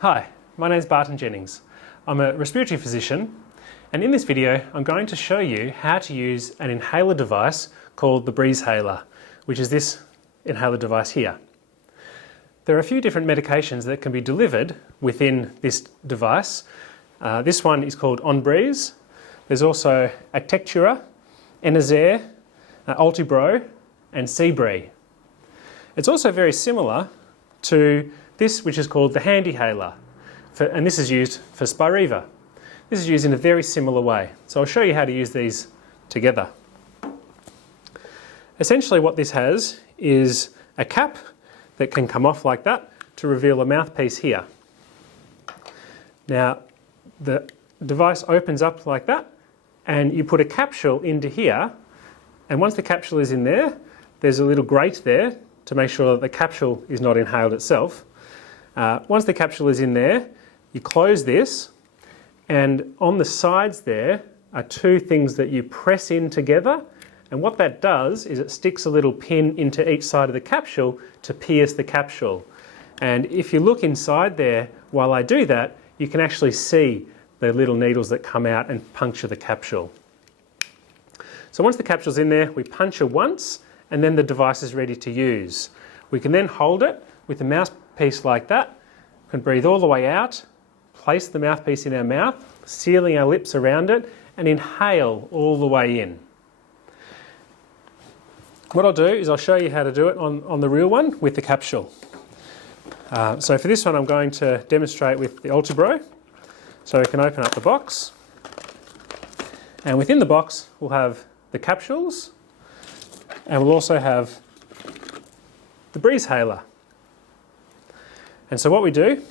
Hi, my name is Barton Jennings. I'm a respiratory physician, and in this video I'm going to show you how to use an inhaler device called the Breezhaler, which is this inhaler device here. There are a few different medications that can be delivered within this device. This one is called OnBreeze. There's also Actectura, Enerzair, Ultibro and Seabree. It's also very similar to this, which is called the Handihaler, and this is used for Spiriva. This is used in a very similar way. So I'll show you how to use these together. Essentially what this has is a cap that can come off like that to reveal a mouthpiece here. Now the device opens up like that and you put a capsule into here, and once the capsule is in there, there's a little grate there to make sure that the capsule is not inhaled itself. Once the capsule is in there, you close this, and on the sides there are two things that you press in together, and what that does is it sticks a little pin into each side of the capsule to pierce the capsule. And if you look inside there while I do that, you can actually see the little needles that come out and puncture the capsule. So once the capsule's in there, we puncture once, and then the device is ready to use. We can then hold it with the mouthpiece like that, we can breathe all the way out, place the mouthpiece in our mouth, sealing our lips around it, and inhale all the way in. What I'll do is I'll show you how to do it on the real one with the capsule. So for this one I'm going to demonstrate with the Ultibro. So we can open up the box, and within the box we'll have the capsules, and we'll also have the Breezhaler. And so what we do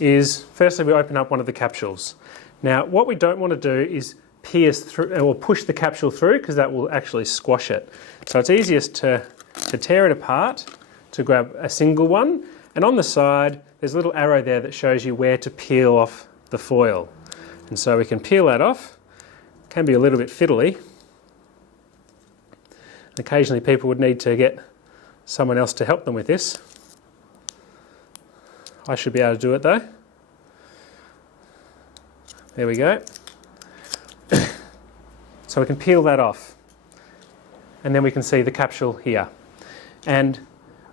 is, firstly we open up one of the capsules. Now what we don't want to do is pierce through or push the capsule through, because that will actually squash it. So it's easiest to tear it apart, to grab a single one, and on the side there's a little arrow there that shows you where to peel off the foil. And so we can peel that off. It can be a little bit fiddly. Occasionally people would need to get someone else to help them with this. I should be able to do it though. There we go. So we can peel that off, and then we can see the capsule here. And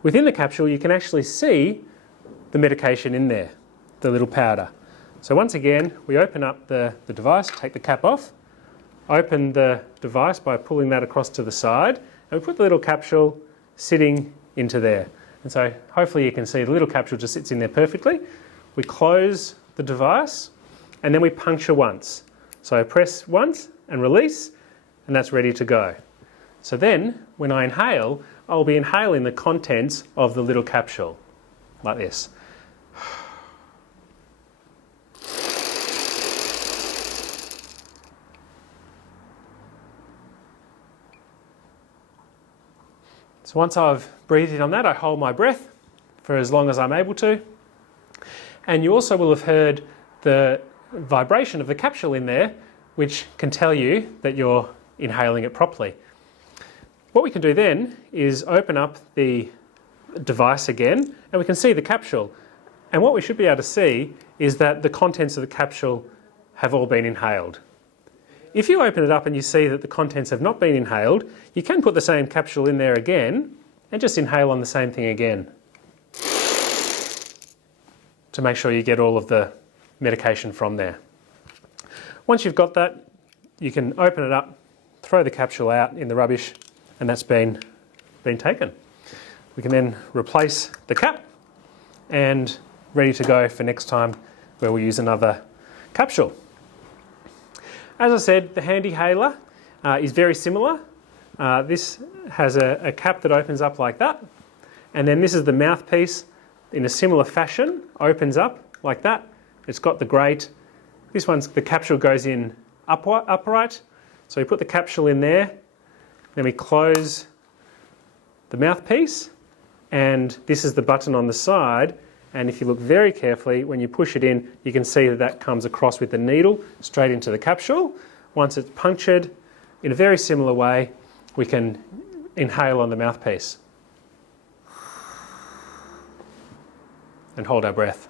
within the capsule you can actually see the medication in there, the little powder. So once again we open up the device, take the cap off, open the device by pulling that across to the side, and we put the little capsule sitting into there. And so hopefully you can see the little capsule just sits in there perfectly. We close the device and then we puncture once. So press once and release, and that's ready to go. So then when I inhale, I'll be inhaling the contents of the little capsule like this. So once I've breathed in on that, I hold my breath for as long as I'm able to. And you also will have heard the vibration of the capsule in there, which can tell you that you're inhaling it properly. What we can do then is open up the device again, and we can see the capsule. And what we should be able to see is that the contents of the capsule have all been inhaled. If you open it up and you see that the contents have not been inhaled, you can put the same capsule in there again and just inhale on the same thing again to make sure you get all of the medication from there. Once you've got that, you can open it up, throw the capsule out in the rubbish, and that's been taken. We can then replace the cap and ready to go for next time where we'll use another capsule. As I said, the Handihaler is very similar. This has a cap that opens up like that, and then this is the mouthpiece in a similar fashion, opens up like that. It's got the grate. This one's, the capsule goes in upright, so we put the capsule in there, then we close the mouthpiece, and this is the button on the side. And if you look very carefully, when you push it in, you can see that that comes across with the needle straight into the capsule. Once it's punctured, in a very similar way, we can inhale on the mouthpiece and hold our breath.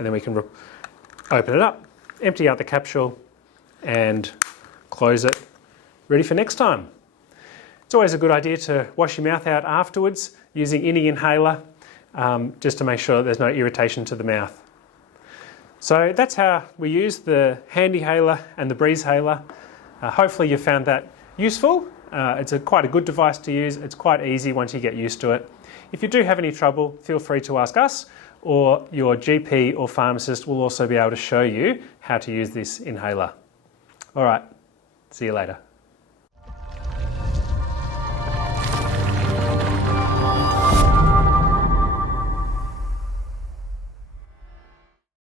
and then we can open it up, empty out the capsule and close it, ready for next time. It's always a good idea to wash your mouth out afterwards using any inhaler, just to make sure there's no irritation to the mouth. So that's how we use the Handihaler and the Breezhaler. Hopefully you found that useful. It's quite a good device to use. It's quite easy once you get used to it. If you do have any trouble, feel free to ask us, or your GP or pharmacist will also be able to show you how to use this inhaler. All right, see you later.